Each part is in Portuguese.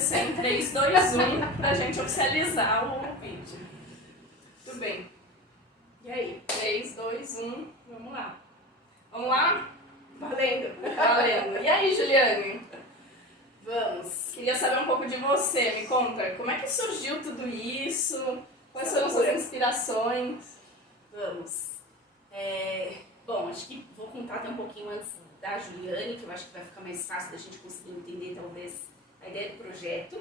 acontecer em 3, 2, 1 pra gente oficializar o vídeo. Tudo bem. E aí? 3, 2, 1, vamos lá. Vamos lá? Valendo? Valendo. E aí, Juliane? Vamos. Queria saber um pouco de você. Me conta, como é que surgiu tudo isso? Quais foram suas inspirações? Vamos. Bom, acho que vou contar até um pouquinho antes da Juliane, que eu acho que vai ficar mais fácil da gente conseguir entender, talvez, a ideia do projeto.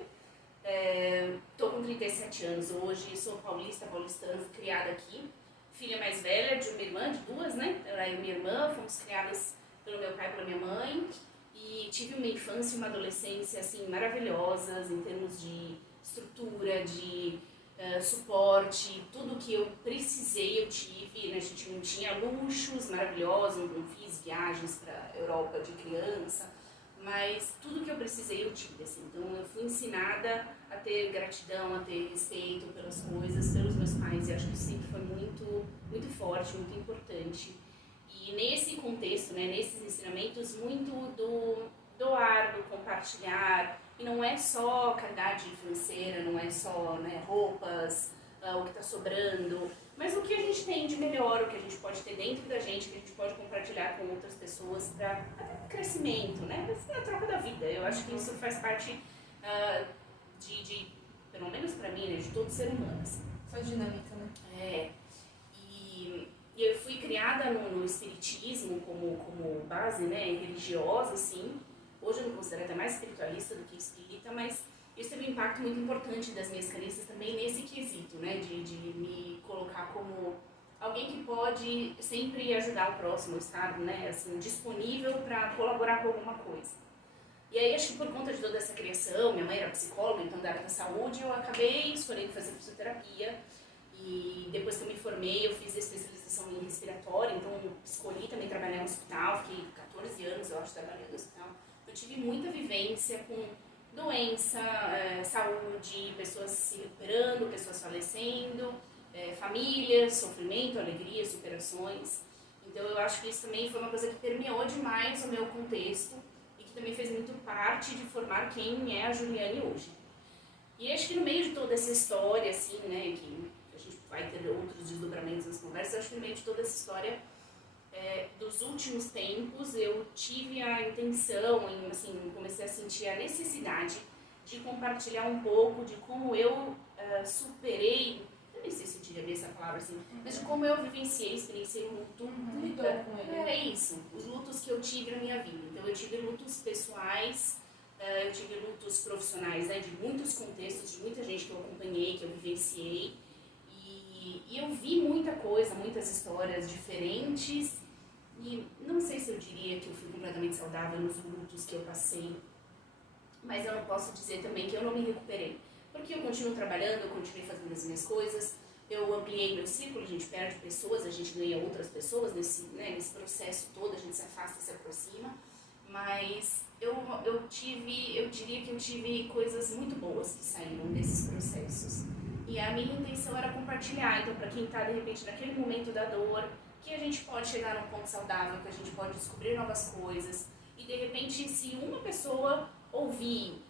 Estou com 37 anos hoje, sou paulistana, fui criada aqui. Filha mais velha de uma irmã, de duas, né? Ela e minha irmã, fomos criadas pelo meu pai e pela minha mãe. E tive uma infância e uma adolescência, assim, maravilhosas em termos de estrutura, de suporte, tudo que eu precisei eu tive, né? A gente não tinha luxos maravilhosos, não fiz viagens para Europa de criança, mas tudo que eu precisei eu tive, assim. Então eu fui ensinada a ter gratidão, a ter respeito pelas coisas, pelos meus pais, e acho que isso sempre foi muito, muito forte, muito importante. E nesse contexto, né, nesses ensinamentos, muito do doar, do compartilhar, e não é só caridade financeira, não é só, né, roupas, o que está sobrando, mas o que a gente tem de melhor, o que a gente pode ter dentro da gente, que a gente pode compartilhar com outras pessoas para crescimento, né, mas a troca da vida. Eu acho que isso faz parte pelo menos para mim, né, de todo ser humano. Assim. Foi dinâmica, né? E eu fui criada no espiritismo como base, né, religiosa, assim. Hoje eu me considero até mais espiritualista do que espírita, mas isso teve um impacto muito importante das minhas crenças também nesse quesito, né, de me colocar como alguém que pode sempre ajudar o próximo, estar, né, assim, disponível para colaborar com alguma coisa. E aí, acho que por conta de toda essa criação, minha mãe era psicóloga, então da área da saúde, eu acabei escolhendo fazer fisioterapia. E depois que eu me formei, eu fiz a especialização em respiratório, então eu escolhi também trabalhar no hospital, fiquei 14 anos, eu acho, trabalhando no hospital. Eu tive muita vivência com doença, saúde, pessoas se recuperando, pessoas falecendo, famílias, sofrimento, alegria, superações. Então eu acho que isso também foi uma coisa que permeou demais o meu contexto e que também fez muito parte de formar quem é a Juliane hoje. E acho que no meio de toda essa história, assim, né, que a gente vai ter outros desdobramentos nas conversas, acho que no meio de toda essa história dos últimos tempos, eu tive a intenção, assim, comecei a sentir a necessidade de compartilhar um pouco de como eu superei, eu nem sei se eu diria bem essa palavra assim, mas de como eu vivenciei, experienciei o luto. Lidou com ele. É isso, os lutos que eu tive na minha vida. Então eu tive lutos pessoais, eu tive lutos profissionais, né, de muitos contextos, de muita gente que eu acompanhei, que eu vivenciei. E eu vi muita coisa, muitas histórias diferentes. E não sei se eu diria que eu fui completamente saudável nos lutos que eu passei. Mas eu não posso dizer também que eu não me recuperei. Porque eu continuo trabalhando, eu continuei fazendo as minhas coisas. Eu ampliei meu círculo, a gente perde pessoas, a gente ganha outras pessoas nesse processo todo, a gente se afasta e se aproxima. Mas eu diria que eu tive coisas muito boas que saíram desses processos. E a minha intenção era compartilhar, então para quem está de repente naquele momento da dor, que a gente pode chegar num ponto saudável, que a gente pode descobrir novas coisas. E de repente se uma pessoa ouvir,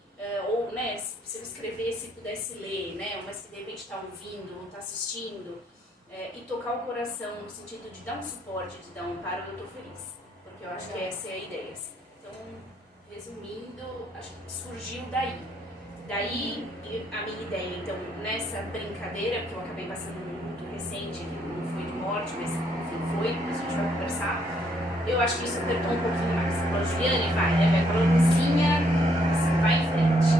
ou né, se eu escrevesse e pudesse ler, né, mas que de repente está ouvindo ou está assistindo, e tocar o coração no sentido de dar um suporte, de dar um amparo, eu estou feliz. Porque eu acho que essa é a ideia. Então, resumindo, acho que surgiu daí. Daí, a minha ideia, então, nessa brincadeira, que eu acabei passando um luto recente, que não foi de morte, mas enfim, foi, depois a gente vai conversar, eu acho que isso apertou um pouquinho mais. Você falou, Juliane, vai, né? Vai falando, Lucinha, assim, vai em frente.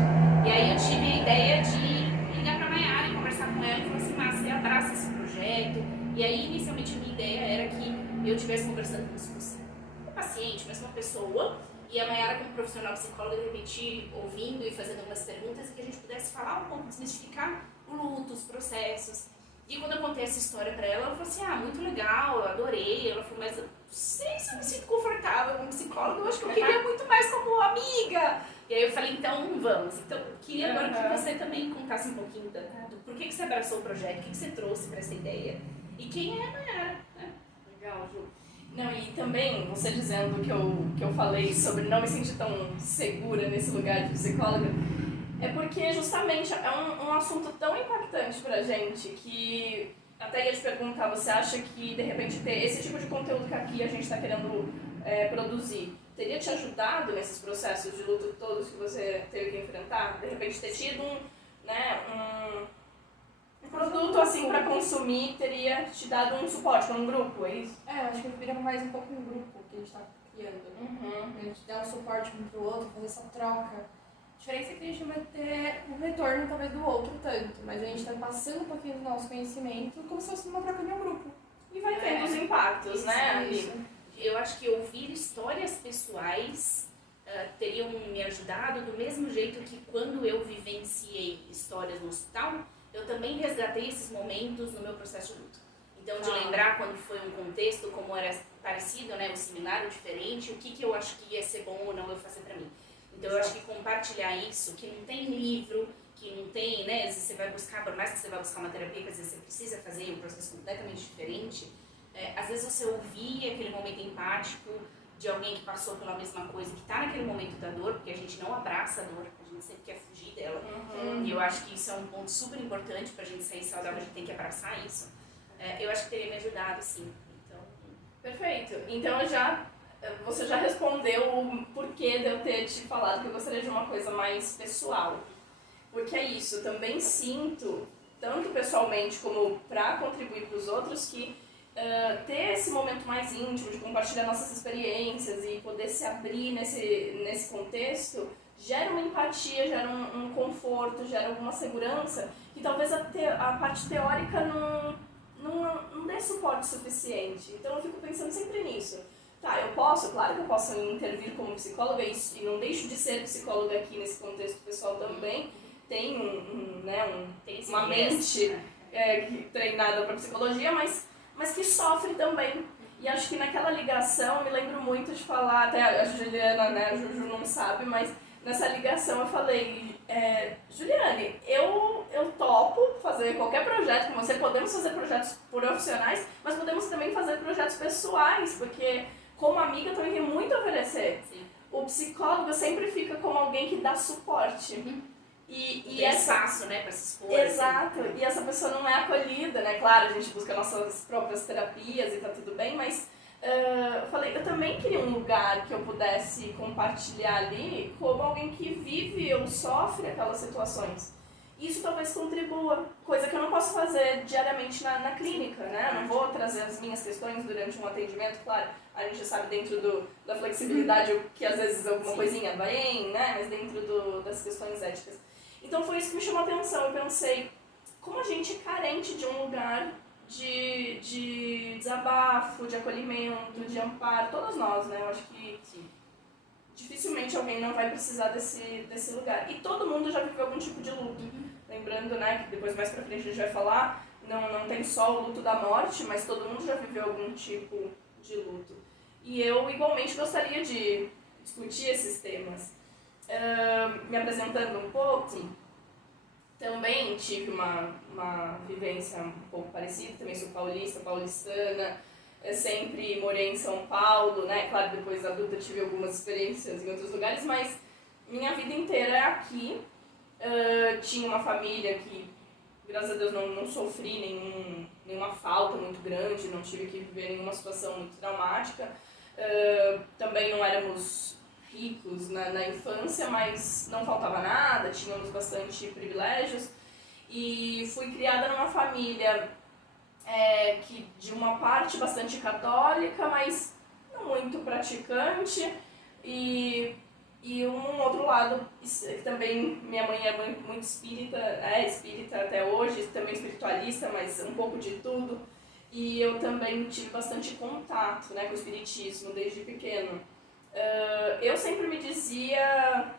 E aí eu tive a ideia de ligar pra Mayara e conversar com ela e falar assim, Márcia, você abraça esse projeto. E aí, inicialmente, a minha ideia era que eu estivesse conversando com um paciente, mas uma pessoa, e a Mayara como profissional psicóloga, de repente, ouvindo e fazendo algumas perguntas, e que a gente pudesse falar um pouco, desmistificar o luto, os processos. E quando eu contei essa história pra ela falou assim, muito legal, eu adorei. Ela falou, mas eu não sei se eu me sinto confortável como psicóloga, eu acho que eu queria muito mais como amiga. E aí eu falei, então vamos. Então eu queria agora que você também contasse um pouquinho do por que você abraçou o projeto, o que você trouxe pra essa ideia. E quem é a Mayara, né? Legal, Ju. Não, e também, você dizendo que eu falei sobre não me sentir tão segura nesse lugar de psicóloga, É porque justamente é um assunto tão impactante pra gente que até ia te perguntar, você acha que de repente ter esse tipo de conteúdo que aqui a gente está querendo produzir teria te ajudado nesses processos de luto todos que você teve que enfrentar? De repente ter tido um produto assim pra consumir teria te dado um suporte, um grupo, é isso? Eu acho que vira mais um pouco um grupo que a gente tá criando. A gente dá um suporte um pro outro, fazer essa troca. A diferença é que a gente não vai ter um retorno talvez do outro tanto, mas a gente tá passando um pouquinho do nosso conhecimento como se fosse uma troca de um grupo. E vai tendo os impactos, né? Isso. Eu acho que ouvir histórias pessoais teriam me ajudado do mesmo jeito que quando eu vivenciei histórias no hospital, eu também resgatei esses momentos no meu processo de luto. Então, de lembrar quando foi um contexto, como era parecido, né, um seminário diferente, o que eu acho que ia ser bom ou não eu fazer pra mim. Então, eu acho que compartilhar isso, que não tem livro, que não tem, né, às vezes você vai buscar, por mais que você vai buscar uma terapia, que às vezes você precisa fazer um processo completamente diferente, às vezes você ouvir aquele momento empático de alguém que passou pela mesma coisa, que está naquele momento da dor, porque a gente não abraça a dor, a gente sempre quer fugir dela. E eu acho que isso é um ponto super importante para a gente sair saudável, a gente tem que abraçar isso. Eu acho que teria me ajudado, sim. Então... Perfeito. Então você já respondeu o porquê de eu ter te falado que eu gostaria de uma coisa mais pessoal. Porque é isso, eu também sinto, tanto pessoalmente como para contribuir para os outros, que ter esse momento mais íntimo de compartilhar nossas experiências e poder se abrir nesse contexto gera uma empatia, gera um conforto, gera alguma segurança que talvez a parte teórica não dê suporte suficiente. Então eu fico pensando sempre nisso. Tá, claro que eu posso intervir como psicóloga e não deixo de ser psicóloga aqui nesse contexto pessoal também. Tem uma mente treinada para psicologia, mas que sofre também. E acho que naquela ligação, eu me lembro muito de falar, até a Juliana, né, a Juju não sabe, mas nessa ligação eu falei, Juliane, eu topo fazer qualquer projeto com você, podemos fazer projetos profissionais, mas podemos também fazer projetos pessoais, porque como amiga eu também tenho muito a oferecer. Sim. O psicólogo sempre fica como alguém que dá suporte. E espaço, né, pra se expor. Exato, e essa pessoa não é acolhida, né? Claro, a gente busca nossas próprias terapias e tá tudo bem, mas eu falei, eu também queria um lugar que eu pudesse compartilhar ali como alguém que vive ou sofre aquelas situações. Isso talvez contribua, coisa que eu não posso fazer diariamente na clínica, né? Eu não vou trazer as minhas questões durante um atendimento, claro, a gente sabe dentro da flexibilidade que às vezes alguma coisinha vai em, né? Mas dentro das questões éticas. Então foi isso que me chamou a atenção, eu pensei, como a gente é carente de um lugar de desabafo, de acolhimento, de amparo, todos nós, né? Eu acho que dificilmente alguém não vai precisar desse lugar. E todo mundo já viveu algum tipo de luto. Lembrando, né, que depois mais pra frente a gente vai falar, não tem só o luto da morte, mas todo mundo já viveu algum tipo de luto. E eu igualmente gostaria de discutir esses temas. Me apresentando um pouco, também tive uma vivência um pouco parecida, também sou paulistana, sempre morei em São Paulo, né? Claro, depois adulta tive algumas experiências em outros lugares, mas minha vida inteira é aqui. Tinha uma família que, graças a Deus, não sofri nenhuma falta muito grande, não tive que viver nenhuma situação muito traumática. Também não éramos ricos na infância, mas não faltava nada, tínhamos bastante privilégios. E fui criada numa família que de uma parte bastante católica, mas não muito praticante, e um outro lado, também minha mãe é muito espírita, é espírita até hoje, também espiritualista, mas um pouco de tudo, e eu também tive bastante contato, né, com o espiritismo desde pequeno. Eu sempre me dizia...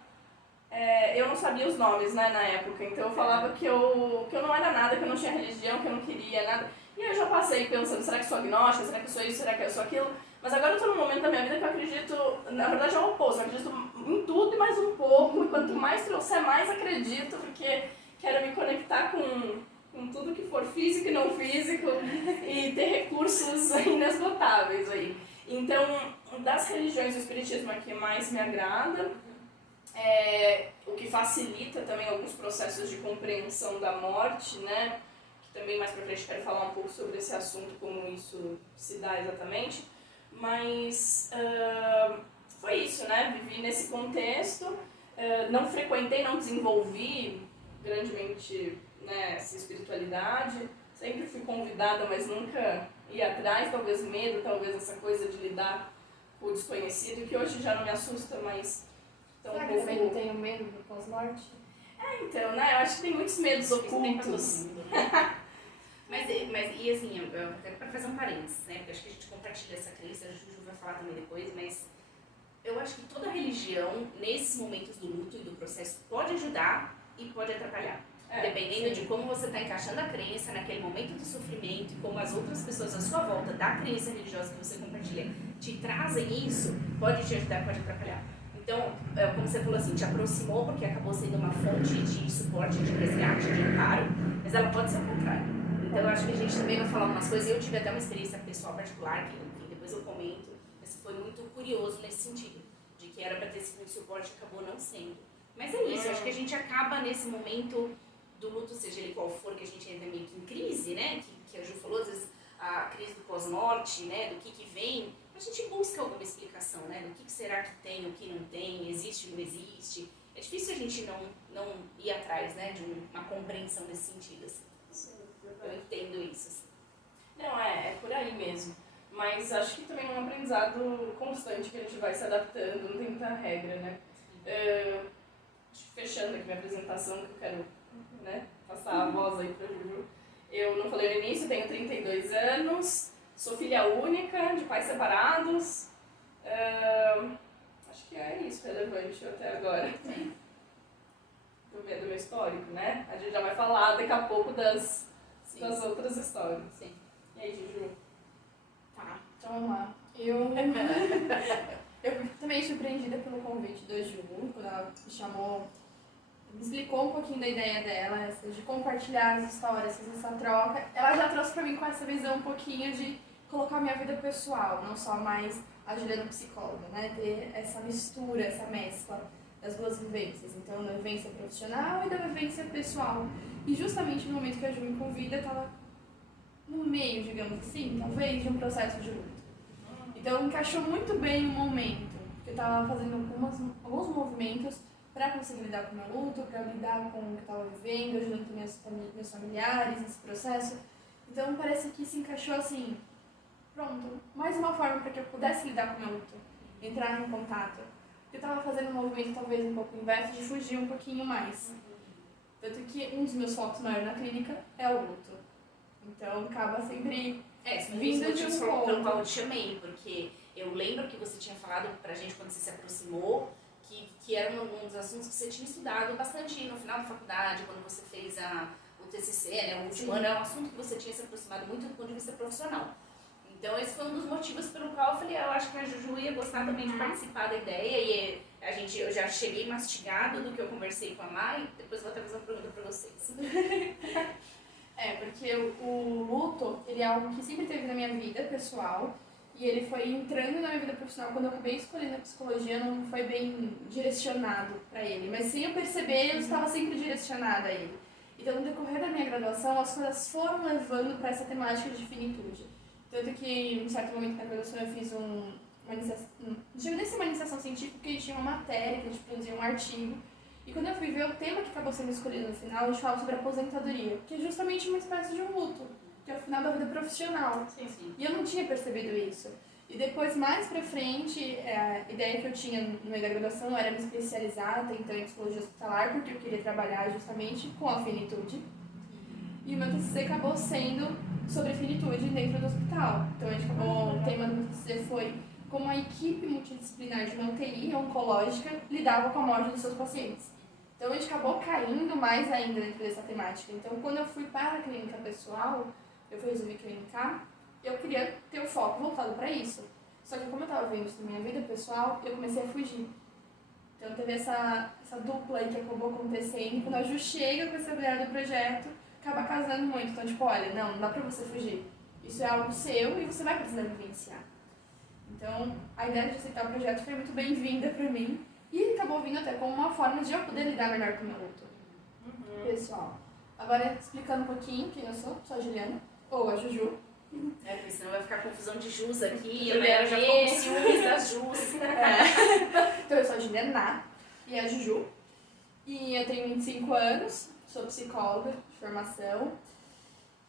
eu não sabia os nomes, né, na época, então eu falava que eu não era nada, que eu não tinha religião, que eu não queria nada. E eu já passei pensando, será que sou agnóstica, será que eu sou isso, será que eu sou aquilo? Mas agora eu estou num momento da minha vida que eu acredito, na verdade é o oposto, eu acredito em tudo e mais um pouco, e quanto mais trouxer, mais acredito, porque quero me conectar com tudo que for físico e não físico, e ter recursos inesgotáveis aí. Então, das religiões, o espiritismo é que mais me agrada. o que facilita também alguns processos de compreensão da morte, né? Que também mais pra frente quero falar um pouco sobre esse assunto, como isso se dá exatamente. Mas foi isso, né? Vivi nesse contexto, não frequentei, não desenvolvi grandemente, né, essa espiritualidade. Sempre fui convidada, mas nunca ia atrás, talvez medo, talvez essa coisa de lidar com o desconhecido, que hoje já não me assusta, mas... Então, Será que também não tenho medo do pós-morte? Então, né, eu acho que tem muitos medos Isso tem pra todo ocultos. mundo, né? mas, e assim, eu até para fazer um parênteses, né? Porque acho que a gente compartilha essa crença, a Juju vai falar também depois, mas eu acho que toda religião, nesses momentos do luto e do processo, pode ajudar e pode atrapalhar. Dependendo de como você está encaixando a crença naquele momento do sofrimento e como as outras pessoas à sua volta da crença religiosa que você compartilha te trazem isso, pode te ajudar, pode atrapalhar. Então, como você falou assim, te aproximou porque acabou sendo uma fonte de suporte, de resgate, de amparo, mas ela pode ser o contrário. Então, eu acho que a gente também vai falar umas coisas. Eu tive até uma experiência pessoal particular, que depois eu comento, mas foi muito curioso nesse sentido, de que era para ter sido um suporte e acabou não sendo. Mas é isso, eu acho que a gente acaba nesse momento do luto, seja ele qual for, que a gente entra meio que em crise, né? Que a Ju falou, às vezes a crise do pós-morte, né? Do que vem, a gente busca alguma explicação, né? Do que será que tem, o que não tem, existe ou não existe. É difícil a gente não ir atrás, né? De uma compreensão nesse sentido, assim. Sim, Eu entendo isso, assim. não, é por aí mesmo. Mas acho que também é um aprendizado constante que a gente vai se adaptando, não tem muita regra, né? Fechando aqui minha apresentação, que eu quero, né, passar a voz aí pra Juju. Eu não falei no início, tenho 32 anos, sou filha única, de pais separados. Acho que é isso relevante até agora. Do meu histórico, né? A gente já vai falar daqui a pouco das outras histórias. Sim. E aí, Juju? Tá. Então vamos lá. Eu fui também surpreendida pelo convite da Ju, quando ela me chamou, me explicou um pouquinho da ideia dela, essa de compartilhar as histórias, fazer essa troca. Ela já trouxe pra mim com essa visão um pouquinho de colocar minha vida pessoal, não só mais a Juliana psicóloga, né? Ter essa mistura, essa mescla das duas vivências. Então, da vivência profissional e da vivência pessoal. E justamente no momento que a Ju me convida, eu tava no meio, digamos assim, talvez, de um processo de luto. Então, encaixou muito bem o momento, porque eu estava fazendo alguns movimentos para conseguir lidar com o meu luto, para lidar com o que eu estava vivendo, ajudando meus familiares nesse processo. Então, parece que se encaixou assim, pronto, mais uma forma para que eu pudesse lidar com o meu luto, entrar em contato. Eu estava fazendo um movimento talvez um pouco inverso, de fugir um pouquinho mais. Tanto que um dos meus focos maiores na clínica é o luto. Então, acaba sempre... vindo de um ponto pelo qual eu te chamei, porque eu lembro que você tinha falado pra gente quando você se aproximou, que era um dos assuntos que você tinha estudado bastante no final da faculdade, quando você fez o TCC, né, o último ano, era um assunto que você tinha se aproximado muito do ponto de vista profissional. Então esse foi um dos motivos pelo qual eu falei, eu acho que a Juju ia gostar também de participar da ideia, e eu já cheguei mastigado do que eu conversei com a Mai, depois vou até fazer uma pergunta pra vocês. Porque o luto, ele é algo que sempre teve na minha vida pessoal e ele foi entrando na minha vida profissional. Quando eu acabei escolhendo a psicologia, não foi bem direcionado para ele, mas sem eu perceber, eu estava sempre direcionada a ele. Então, no decorrer da minha graduação, as coisas foram levando para essa temática de finitude. Tanto que, em um certo momento da graduação, eu fiz uma iniciação, não chegou nem a ser uma iniciação científica, porque a gente tinha uma matéria, que a gente produzia um artigo. E quando eu fui ver o tema que acabou sendo escolhido no final, a gente fala sobre aposentadoria, que é justamente uma espécie de um luto, que é o final da vida profissional. Sim, sim. E eu não tinha percebido isso. E depois, mais pra frente, a ideia que eu tinha no meio da graduação era me especializar, até então, em psicologia hospitalar, porque eu queria trabalhar justamente com a finitude. E o meu TCC acabou sendo sobre finitude dentro do hospital. Então, o tema do meu TCC foi como a equipe multidisciplinar de uma UTI oncológica lidava com a morte dos seus pacientes. Então, a gente acabou caindo mais ainda dentro dessa temática. Então, quando eu fui para a clínica pessoal, eu resolvi clinicar, eu queria ter o foco voltado para isso. Só que como eu estava vendo isso na minha vida pessoal, eu comecei a fugir. Então, teve essa dupla aí que acabou acontecendo. Quando a Ju chega com essa mulher do projeto, acaba casando muito. Então, tipo, olha, não dá pra você fugir. Isso é algo seu e você vai precisar vivenciar. Então, a ideia de aceitar o projeto foi muito bem-vinda pra mim. E acabou vindo até como uma forma de eu poder lidar melhor com o meu luto. Pessoal, agora explicando um pouquinho quem eu sou a Juliana, ou a Juju. Porque senão vai ficar confusão de Jus aqui e a Juliana Mayara já ficou com ciúmes das Jus. Então eu sou a Juliana e a Juju. E eu tenho 25 anos, sou psicóloga de formação.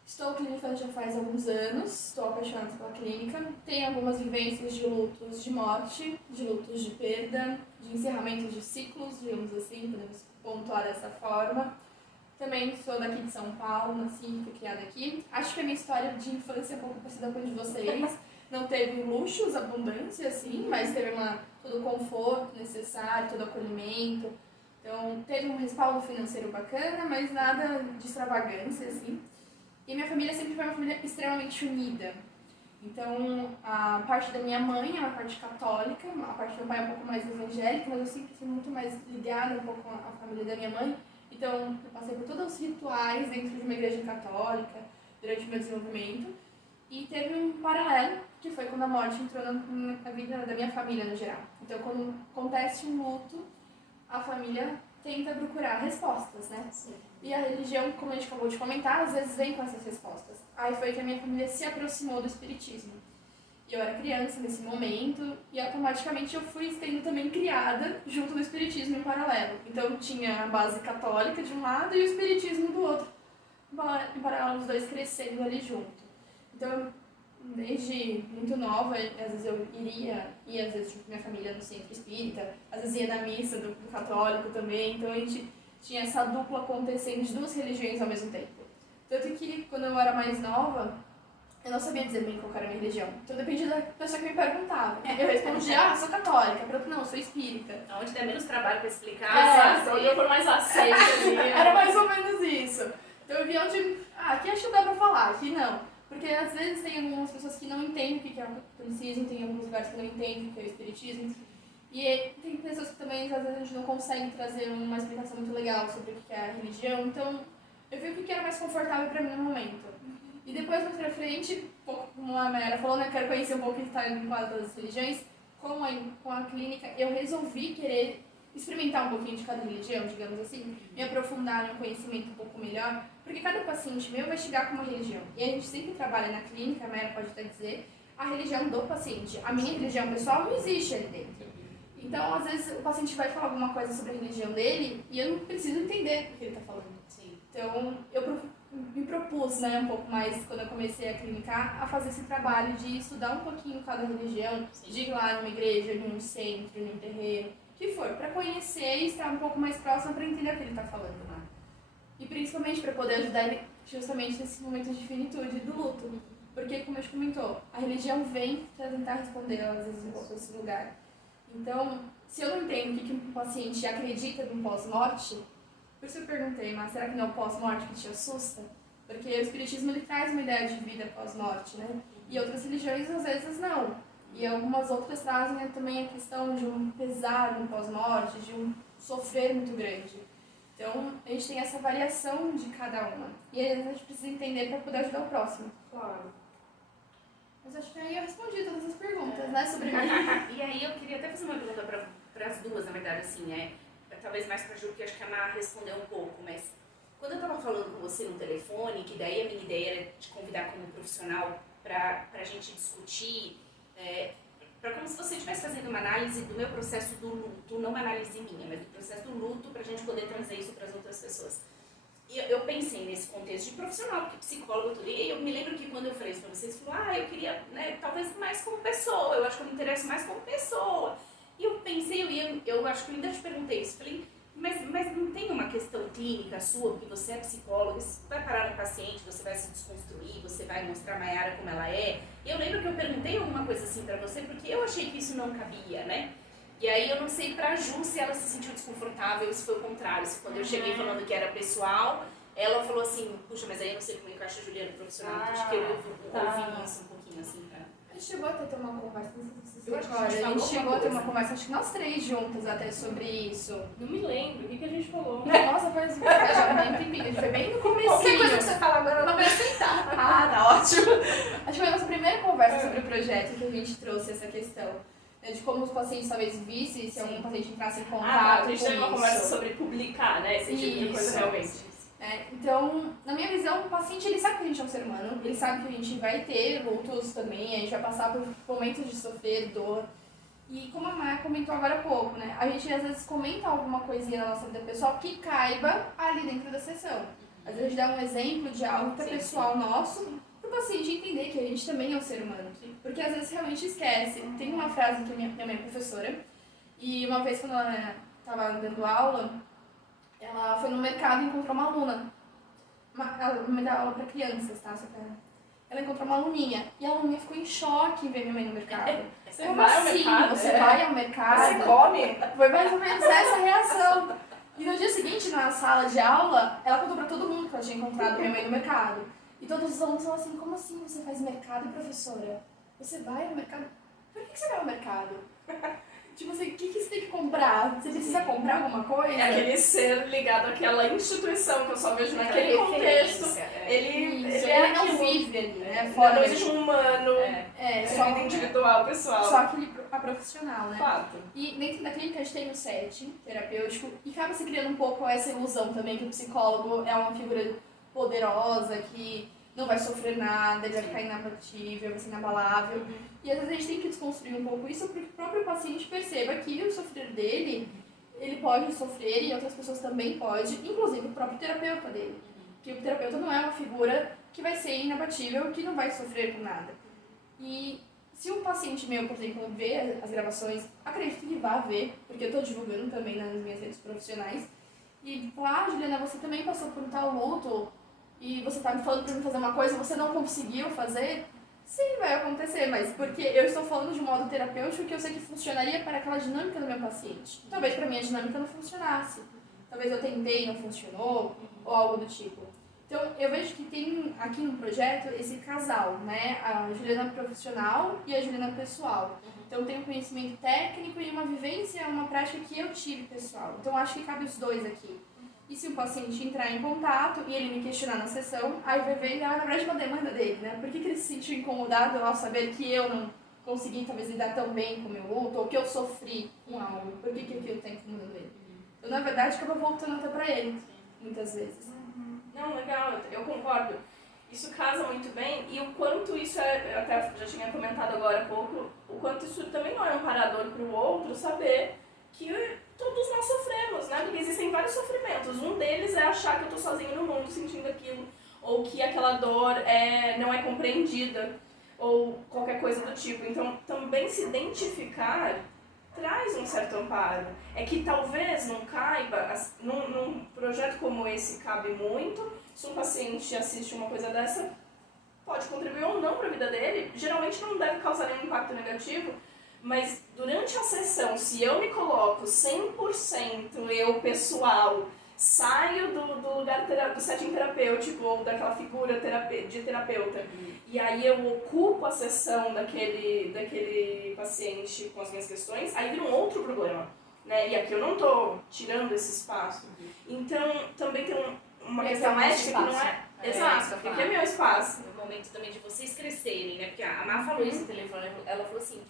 Estou clínica já faz alguns anos, estou apaixonada pela clínica. Tenho algumas vivências de lutos de morte, de lutos de perda, de encerramentos de ciclos, digamos assim, podemos pontuar dessa forma. Também sou daqui de São Paulo, nasci e fui criada aqui. Acho que a minha história de infância é um pouco parecida com a de vocês. Não teve luxos, abundância, assim, mas teve todo o conforto necessário, todo o acolhimento. Então, teve um respaldo financeiro bacana, mas nada de extravagância, assim. E minha família sempre foi uma família extremamente unida. Então, a parte da minha mãe é uma parte católica, a parte do meu pai é um pouco mais evangélica, mas eu sempre fui muito mais ligada um pouco à família da minha mãe. Então, eu passei por todos os rituais dentro de uma igreja católica durante o meu desenvolvimento. E teve um paralelo, que foi quando a morte entrou na vida da minha família no geral. Então, quando acontece um luto, a família tenta procurar respostas, né? Sim. E a religião, como a gente acabou de comentar, às vezes vem com essas respostas. Aí foi que a minha família se aproximou do espiritismo. E eu era criança nesse momento e automaticamente eu fui sendo também criada junto do espiritismo em paralelo. Então tinha a base católica de um lado e o espiritismo do outro. Em paralelo, os dois crescendo ali junto. Então, desde muito nova, às vezes eu ia às vezes junto com minha família no centro espírita, às vezes ia na missa do católico também. Então a gente tinha essa dupla acontecendo de duas religiões ao mesmo tempo. Tanto que quando eu era mais nova, eu não sabia dizer bem qual era a minha religião. Então dependia da pessoa que me perguntava. Eu respondia, sou católica. Para outro, não, sou espírita. Onde der menos trabalho para explicar, Onde eu for mais aceita ali. Era mais ou menos isso. Então eu via onde, aqui acho que dá pra falar, aqui não. Porque às vezes tem algumas pessoas que não entendem o que é o catolicismo, tem alguns lugares que não entendem o que é o espiritismo. E tem pessoas que também, às vezes, a gente não consegue trazer uma explicação muito legal sobre o que é a religião. Então, eu vi o que era mais confortável pra mim no momento. E depois, mais pra frente, como a Mayara falou, né, eu quero conhecer um pouco o que está em quadro das religiões. Com a clínica, eu resolvi querer experimentar um pouquinho de cada religião, digamos assim, me aprofundar no conhecimento um pouco melhor, porque cada paciente meu vai chegar com uma religião. E a gente sempre trabalha na clínica, a Mayara pode até dizer, a religião do paciente. A minha religião pessoal não existe ali dentro. Então, às vezes, o paciente vai falar alguma coisa sobre a religião dele e eu não preciso entender o que ele está falando. Sim. Então, eu me propus, né, um pouco mais, quando eu comecei a clinicar, a fazer esse trabalho de estudar um pouquinho cada religião, Sim. de ir lá numa igreja, num centro, num terreiro, que for, para conhecer e estar um pouco mais próximo para entender o que ele está falando lá. E principalmente para poder ajudar ele justamente nesse momento de finitude do luto. Porque, como a gente comentou, a religião vem para tentar responder, às vezes, um pouco esse lugar. Então, se eu não entendo o que um paciente acredita no pós-morte, por isso eu perguntei, mas será que não é o pós-morte que te assusta? Porque o espiritismo ele traz uma ideia de vida pós-morte, né? E outras religiões às vezes não. E algumas outras trazem também a questão de um pesar no pós-morte, de um sofrer muito grande. Então, a gente tem essa variação de cada uma. E às vezes a gente precisa entender para poder ajudar o próximo. Claro. Mas acho que aí eu respondi todas as perguntas, né, sobre mim. E aí eu queria até fazer uma pergunta para as duas, na verdade, assim, talvez mais para a Ju, que acho que a Mar respondeu um pouco, mas quando eu estava falando com você no telefone, que daí a minha ideia era te convidar como profissional para a gente discutir, para como se você estivesse fazendo uma análise do meu processo do luto, não uma análise minha, mas do processo do luto, para a gente poder trazer isso para as outras pessoas. E eu pensei nesse contexto de profissional, porque psicólogo tudo, e eu me lembro que quando eu falei isso para vocês, você falou, eu queria, né, talvez mais como pessoa, eu acho que eu me interesso mais como pessoa. E eu pensei, eu acho que eu ainda te perguntei isso, falei, mas não tem uma questão clínica sua, porque você é psicóloga, você vai parar no paciente, você vai se desconstruir, você vai mostrar a Mayara como ela é. E eu lembro que eu perguntei alguma coisa assim pra você, porque eu achei que isso não cabia, né? E aí eu não sei pra Ju se ela se sentiu desconfortável, se foi o contrário, se quando eu cheguei falando que era pessoal, ela falou assim, puxa, mas aí eu não sei como encaixa a Juliana profissional, acho que eu ouvi isso um pouquinho assim, pra... A gente chegou até a ter uma conversa, não sei se Eu acho que a gente chegou a ter uma coisa. conversa, acho que nós três juntas até sobre isso. Não me lembro. O que a gente falou? Nossa, faz já bem tempinho, a gente foi bem no comecinho. Qualquer coisa que você fala agora, ela vai aceitar. Ah, tá ótimo. Acho que foi a nossa primeira conversa sobre o projeto que a gente trouxe essa questão. né, de como os pacientes talvez vissem, se algum paciente entrasse em Ah, contato a gente com teve uma isso. conversa sobre publicar, né? Esse tipo de coisa Isso. realmente. Então, na minha visão, o paciente ele sabe que a gente é um ser humano, ele sabe que a gente vai ter lutos também, a gente vai passar por momentos de sofrer, dor. E como a Maia comentou agora há pouco, né? A gente às vezes comenta alguma coisinha na nossa vida pessoal que caiba ali dentro da sessão. Às vezes a gente dá um exemplo de algo que é pessoal nosso, para o paciente entender que a gente também é um ser humano. Porque às vezes realmente esquece. Tem uma frase que minha mãe é professora, e uma vez quando ela estava dando aula, ela foi no mercado e encontrou uma aluna. Ela me dá aula para crianças, tá? Só pra... Ela encontrou uma aluninha. E a aluninha ficou em choque em ver minha mãe no mercado. Você Como vai ao assim? mercado? Você vai ao mercado? Você come? Foi mais ou menos essa a reação. E no dia seguinte, na sala de aula, ela contou pra todo mundo que ela tinha encontrado minha mãe no mercado. E todos os alunos falaram assim, como assim você faz mercado, professora? Você vai ao mercado? Por que você vai ao mercado? Tipo assim, o que você tem que comprar? Você precisa comprar alguma coisa? É aquele ser ligado àquela instituição que eu só vejo naquele contexto. Ele Ele não aquilo. vive ali, né? Não Fora existe um humano, só vida individual, pessoal. só aquele a profissional, né? Fato. E dentro da clínica a gente tem o setting terapêutico e acaba se criando um pouco essa ilusão também que o psicólogo é uma figura poderosa, que não vai sofrer nada, ele vai ficar inabatível, vai ser inabalável. E às vezes a gente tem que desconstruir um pouco isso para que o próprio paciente perceba que o sofrer dele, ele pode sofrer e outras pessoas também podem, inclusive o próprio terapeuta dele. Que o terapeuta não é uma figura que vai ser inabatível, que não vai sofrer com nada. E se um paciente meu, por exemplo, vê as gravações, acredito que ele vá ver, porque eu estou divulgando também nas minhas redes profissionais, e falar, Juliana, você também passou por um tal luto, e você está me falando para mim fazer uma coisa e você não conseguiu fazer, sim, vai acontecer, mas porque eu estou falando de um modo terapêutico que eu sei que funcionaria para aquela dinâmica do meu paciente. Talvez para mim a dinâmica não funcionasse. Talvez eu tentei e não funcionou, ou algo do tipo. Então, eu vejo que tem aqui no projeto esse casal, né? A Juliana profissional e a Juliana pessoal. Então, tem um conhecimento técnico e uma vivência, uma prática que eu tive pessoal. Então, acho que cabe os dois aqui. E se o paciente entrar em contato e ele me questionar na sessão, aí vai ver, na verdade, uma demanda dele, né? Por que ele se sentiu incomodado ao saber que eu não consegui, talvez, lidar tão bem com o meu luto, ou que eu sofri com algo? Por que aquilo está incomodando ele? Então, na verdade, acaba voltando até pra ele, muitas vezes. Não, legal, eu concordo. Isso casa muito bem e o quanto isso é, eu até já tinha comentado agora há pouco, o quanto isso também não é um parador para o outro saber que todos nós sofremos, né? Porque existem vários sofrimentos. Um deles é achar que eu tô sozinho no mundo sentindo aquilo, ou que aquela dor não é compreendida, ou qualquer coisa do tipo. Então, também se identificar traz um certo amparo. É que talvez não caiba, num projeto como esse cabe muito, se um paciente assiste uma coisa dessa, pode contribuir ou não para a vida dele, geralmente não deve causar nenhum impacto negativo, mas durante a sessão, se eu me coloco 100% eu pessoal, saio do lugar do setting terapêutico ou daquela figura de terapeuta, e aí eu ocupo a sessão daquele paciente com as minhas questões, aí vira um outro problema, né? E aqui eu não estou tirando esse espaço. Então, também tem uma questão ética que não é... Exato, porque é meu espaço. No momento também de vocês crescerem, né? Porque a Má falou isso no telefone, ela falou assim,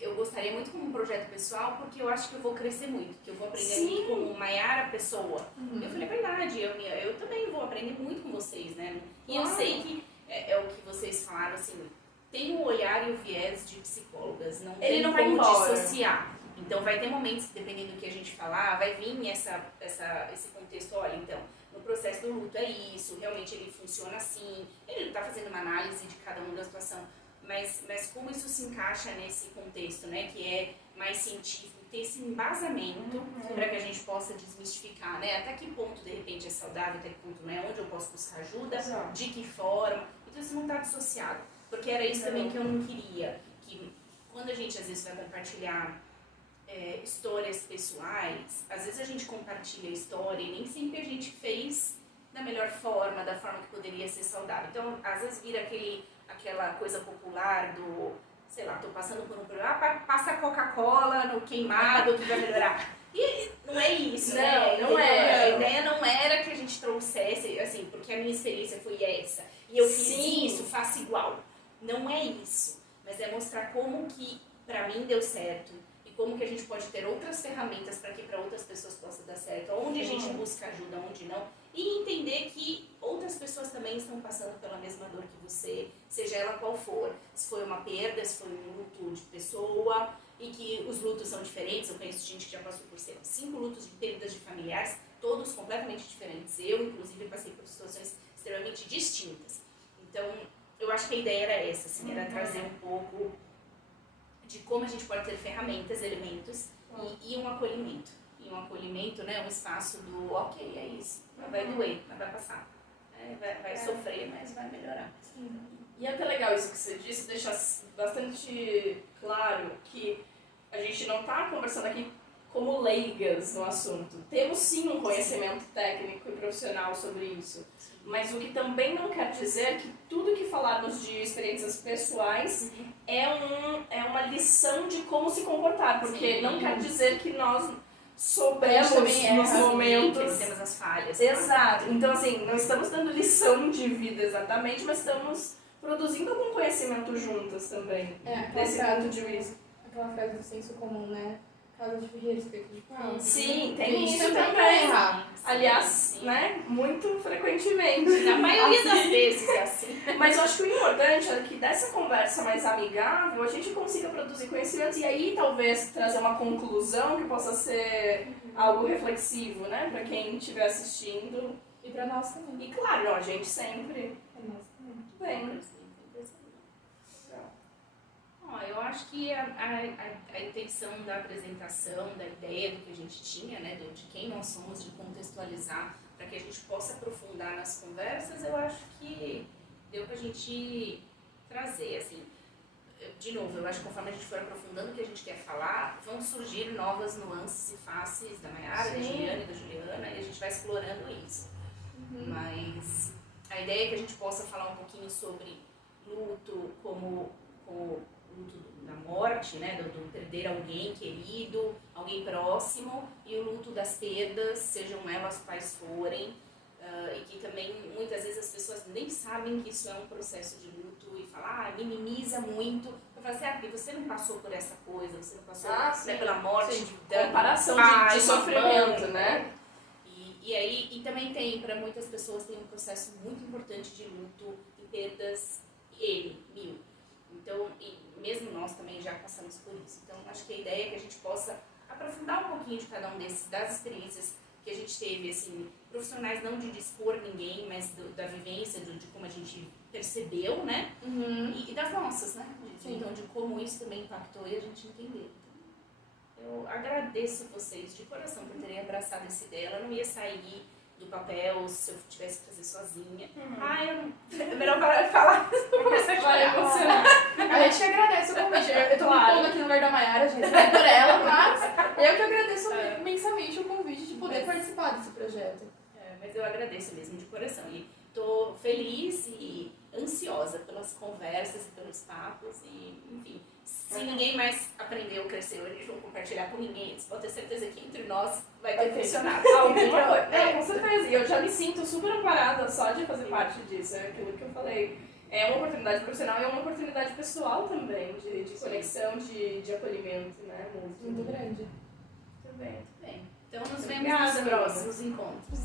eu gostaria muito como um projeto pessoal, porque eu acho que eu vou crescer muito, que eu vou aprender muito como Maiara pessoa. Eu falei, é verdade, eu também vou aprender muito com vocês, né? E eu sei que é o que vocês falaram, assim, tem o olhar e o viés de psicólogas, não tem como dissociar. Então vai ter momentos, dependendo do que a gente falar, vai vir esse contexto, olha, então, no processo do luto é isso, realmente ele funciona assim, ele está fazendo uma análise de cada uma da situação, mas como isso se encaixa nesse contexto, né, que é mais científico, ter esse embasamento para que a gente possa desmistificar, né, até que ponto de repente é saudável, até que ponto não é, onde eu posso buscar ajuda, de que forma, então isso não está dissociado, porque era isso também que eu não queria, que quando a gente às vezes vai compartilhar histórias pessoais, às vezes a gente compartilha a história e nem sempre a gente fez da melhor forma, da forma que poderia ser saudável. Então, às vezes vira aquela coisa popular do, sei lá, tô passando por um problema, passa Coca-Cola no queimado que vai melhorar. E não é isso, né? Não é. A ideia não era que a gente trouxesse, assim, porque a minha experiência foi essa. E eu fiz isso, faço igual. Não é isso. Mas é mostrar como que para mim deu certo e como que a gente pode ter outras ferramentas para que para outras pessoas possa dar certo, onde a gente busca ajuda, onde não, e entender que outras pessoas também estão passando pela mesma dor que você, seja ela qual for, se foi uma perda, se foi um luto de pessoa, e que os lutos são diferentes. Eu conheço gente que já passou por 5 lutos de perdas de familiares, todos completamente diferentes. Eu, inclusive, passei por situações extremamente distintas. Então, eu acho que a ideia era essa, assim, era trazer um pouco de como a gente pode ter ferramentas, elementos e um acolhimento. E um acolhimento, né, um espaço do ok, é isso, vai doer, mas vai passar. Vai sofrer, mas vai melhorar. Sim. E é até legal isso que você disse, deixar bastante claro que a gente não está conversando aqui como leigas no assunto. Temos sim um conhecimento técnico e profissional sobre isso. Mas o que também não quer dizer que tudo que falarmos de experiências pessoais é uma lição de como se comportar. Porque não quer dizer que nós soubemos nos momentos. Temos as falhas. Exato. Então, assim, não estamos dando lição de vida exatamente, mas estamos produzindo algum conhecimento juntas também. Desse ponto de vista. Aquela frase do senso comum, né? Casa de ferreiro, espeto de pau. Sim, tem isso também. também. Aliás, né? Muito frequentemente. Na maioria das vezes é assim. Mas eu acho que o importante é que dessa conversa mais amigável a gente consiga produzir conhecimentos e aí talvez trazer uma conclusão que possa ser algo reflexivo, né? Pra quem estiver assistindo. E pra nós também. E claro, a gente sempre. Pra nós também. Muito bem. Eu acho que a intenção da apresentação, da ideia do que a gente tinha, né, de quem nós somos, de contextualizar, para que a gente possa aprofundar nas conversas, eu acho que deu pra gente trazer, assim. De novo, eu acho que conforme a gente for aprofundando o que a gente quer falar, vão surgir novas nuances e faces da Mayara, da Juliana e da Juliana, e a gente vai explorando isso. Mas a ideia é que a gente possa falar um pouquinho sobre luto como luto da morte, né, do perder alguém querido, alguém próximo, e o luto das perdas, sejam elas quais forem, e que também muitas vezes as pessoas nem sabem que isso é um processo de luto e falam, minimiza muito. Eu falo assim, porque você não passou por essa coisa, você não passou né, pela morte da comparação de sofrimento, né? E também tem, para muitas pessoas, tem um processo muito importante de luto e perdas, mil. Então, e mesmo nós também já passamos por isso. Então, acho que a ideia é que a gente possa aprofundar um pouquinho de cada um desses, das experiências que a gente teve, assim, profissionais não de dispor ninguém, mas da vivência, de como a gente percebeu, né? E das nossas, né? Então, de como isso também impactou e a gente entendeu. Então, eu agradeço vocês de coração por terem abraçado essa ideia. Ela não ia sair do papel se eu tivesse que fazer sozinha. É melhor parar de falar. A gente agradece o convite. Eu tô me pondo aqui no lugar da Mayara, gente, não é por ela, mas eu que agradeço imensamente o convite de poder participar desse projeto. Mas eu agradeço mesmo de coração. E tô feliz e ansiosa pelas conversas e pelos papos. E, enfim, se ninguém mais aprendeu, cresceu, a gente vai compartilhar com ninguém. Você pode ter certeza que entre nós vai ter funcionado alguma coisa. Com certeza. E eu já me sinto super amparada só de fazer parte disso. É aquilo que eu falei. É uma oportunidade profissional e é uma oportunidade pessoal também, de conexão, de acolhimento, né? Muito grande. Muito bem. Então nos vemos nos próximos encontros.